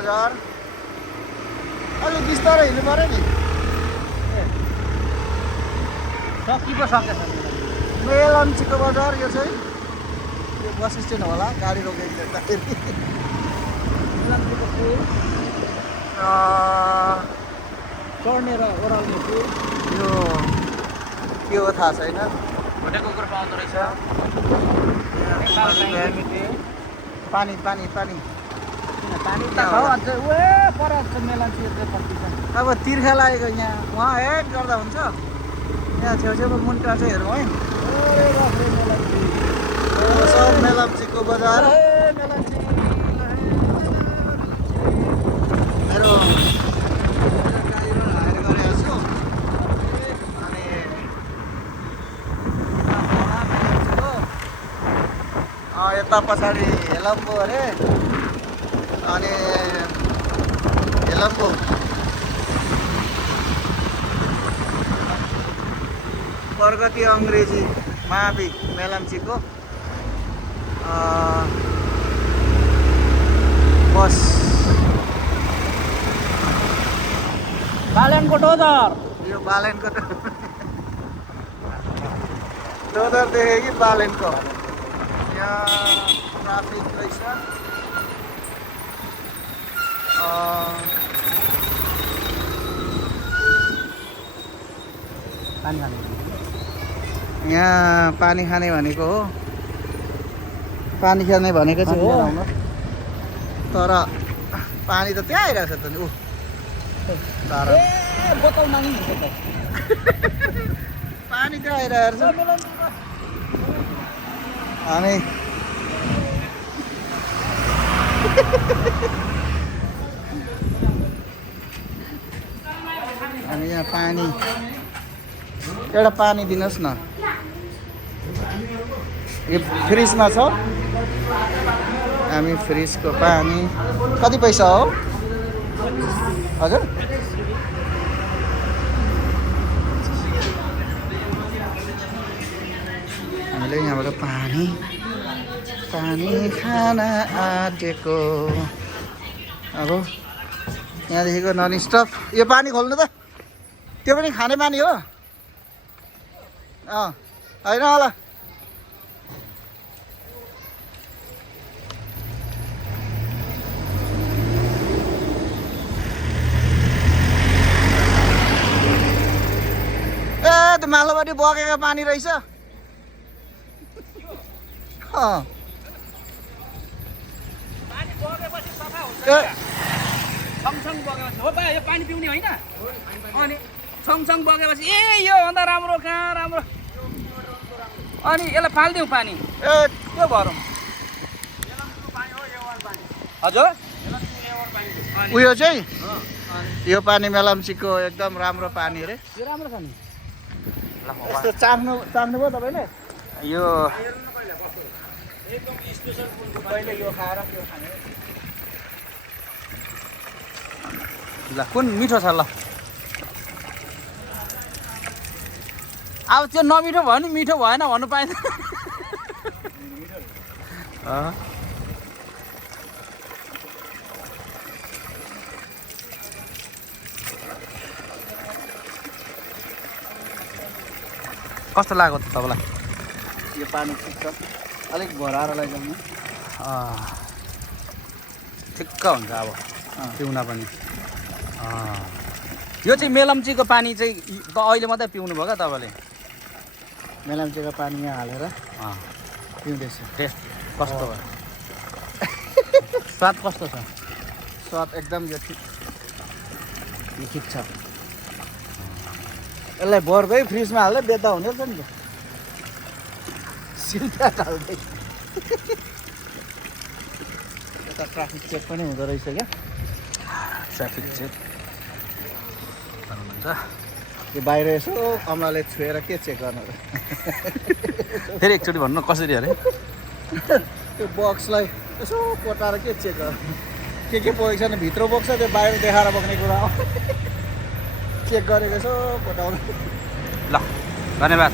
बजार अलि बिस्तारै हिँड्नु पर्यो नि सकि पो सकेछ मेलम्चीको बजार यो चाहिँ यो बस स्ट्यान्ड होला गाडी रोकेको देख्दाखेरि चढ्ने र ओह्राल्ने पुल यो के हो थाहा छैन भोटे कुकुर पाउँदो रहेछ पानी पानी पानी पानी त छ अझ ओए पर मेलम्ची कति छ अब तिर्खा लागेको यहाँ उहाँ हेड गर्दा हुन्छ यहाँ छेउछेउमा मुन्टा चाहिँ हेरौँ है सब मेलम्चीको बजार मेरो गाडीबाट हायर गरेको छु अनि यता पछाडि हेलम्बु अरे अनि हेलम्बु प्रगति अङ्ग्रेजी मावि मेलम्चीको बस बालेनको डोजर यो बालेनको डोजर देखेँ कि बालेनको यहाँ ट्राफिक रहेछ पानी खाने यहाँ पानी खाने भनेको हो पानी खाने भनेको चाहिँ हो तर पानी त त्यहाँ आइरहेको छ त नि ऊ तर बोतल माग्नु पानी त्यहाँ आइरहेको छ अनि अनि यहाँ पानी एउटा पानी दिनुहोस् न यो फ्रिजमा छ हामी फ्रिजको पानी कति पैसा हो हजुर हामीले यहाँबाट पानी पानी खान आँटेको अब यहाँदेखिको नन स्टप यो पानी खोल्नु त त्यो पनि खाने पानी हो होइन होला ए त्यो माथिल्लोपट्टि बगेको पानी रहेछ सँगसँग बगेपछि हो बा यो पानी पिउने होइन अनि सँगसँग बगेपछि ए यो भन्दा राम्रो कहाँ राम्रो अनि यसलाई फालिदिउँ पानी ए त्यो भरौँ हजुर उयो चाहिँ यो पानी मेलम्चीको एकदम राम्रो पानी अरे यो राम्रो छ नि यस्तो चाख्नुभयो तपाईँले यो पहिले यो खाएर त्यो खाने ल कुन मिठो छ ल अब त्यो नमिठो भयो नि मिठो भएन भन्नु पाइँदैन कस्तो लाग्यो त तपाईँलाई यो पानी ठिक छ अलिक भराएर लैजाउनु ठिक्क हुन्छ अब पिउन पनि यो चाहिँ मेलम्चीको पानी चाहिँ त अहिले मात्रै पिउनु भयो क्या तपाईँले मेलम्चीको पानी यहाँ हालेर पिउँदैछ टेस्ट कस्तो भयो स्वाद कस्तो छ स्वाद एकदम यो ठिक छ यसलाई भर्दै फ्रिजमा हाल्दै बेच्दा हुने रहेछ नि त सिलप्याट हाल्दै यता ट्राफिक चेक पनि हुँदो रहेछ क्या ट्राफिक चेक गर्नुहुन्छ यो बाहिर यसो कमलाले छुएर के चेक गर्नु फेरि एकचोटि भन्नु न कसरी अरे त्यो बक्सलाई यसो कोटाएर के चेक गर्नु के बोकेको छैन भित्र बोक्छ त्यो बाहिर देखाएर बोक्ने कुरा हो चेक गरेको यसो कोटाउनु ल धन्यवाद